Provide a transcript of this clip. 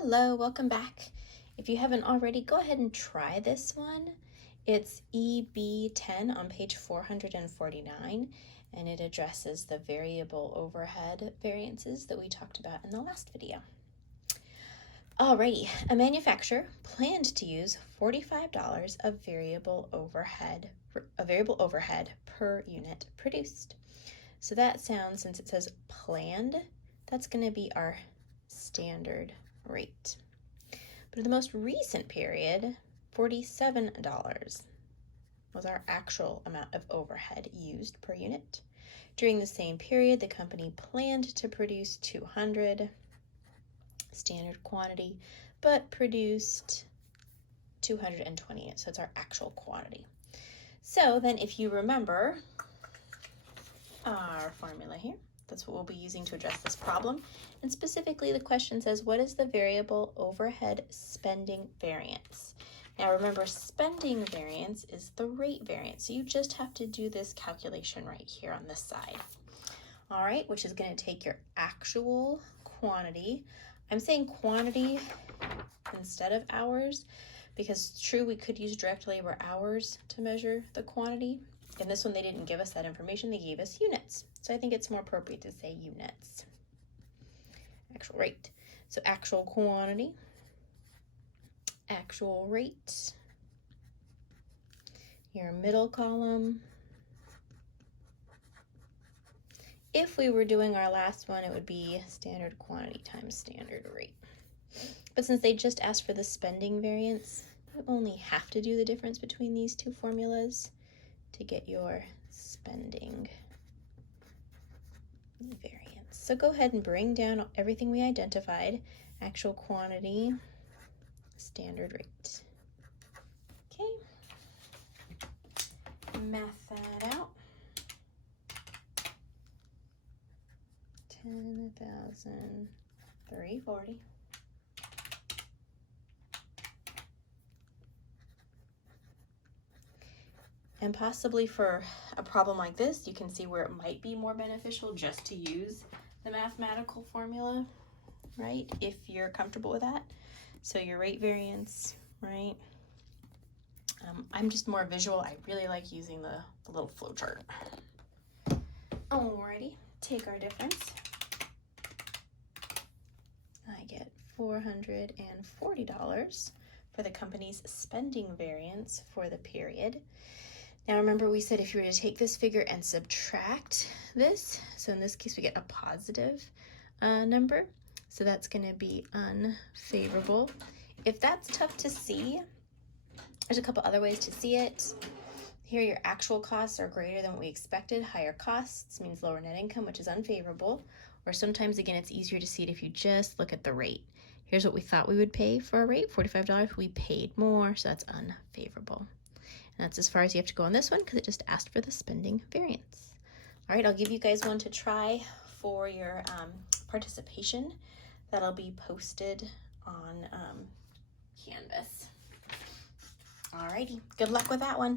Hello, welcome back. If you haven't already, go ahead and try this one. It's EB10 on page 449, and it addresses the variable overhead variances that we talked about in the last video. Alrighty, a manufacturer planned to use $45 of variable overhead per unit produced. So that sounds, since it says planned, that's going to be our standard rate. But in the most recent period, $47 was our actual amount of overhead used per unit. During the same period, the company planned to produce 200 standard quantity, but produced 220 units, so it's our actual quantity. So then if you remember our formula here, that's what we'll be using to address this problem. And specifically, the question says, what is the variable overhead spending variance? Now remember, spending variance is the rate variance. So you just have to do this calculation right here on this side. All right, which is going to take your actual quantity. I'm saying quantity instead of hours because it's true we could use direct labor hours to measure the quantity. In this one, they didn't give us that information. They gave us units. So I think it's more appropriate to say units. Actual rate. So actual quantity, actual rate, your middle column. If we were doing our last one, it would be standard quantity times standard rate. But since they just asked for the spending variance, you only have to do the difference between these two formulas to get your spending variance. So go ahead and bring down everything we identified. Actual quantity, standard rate. Okay, math that out. 10,340. And possibly for a problem like this, you can see where it might be more beneficial just to use the mathematical formula, right? If you're comfortable with that. So your rate variance, right? I'm just more visual. I really like using the little flow chart. Alrighty, take our difference. I get $440 for the company's spending variance for the period. Now remember, we said if you were to take this figure and subtract this, so in this case we get a positive number, so that's going to be unfavorable. If that's tough to see, there's a couple other ways to see it. Here your actual costs are greater than what we expected. Higher costs means lower net income, which is unfavorable. Or sometimes, again, it's easier to see it if you just look at the rate. Here's what we thought we would pay for a rate, $45. We paid more, so that's unfavorable. And that's as far as you have to go on this one because it just asked for the spending variance. All right, I'll give you guys one to try for your participation. That'll be posted on Canvas. All righty, good luck with that one.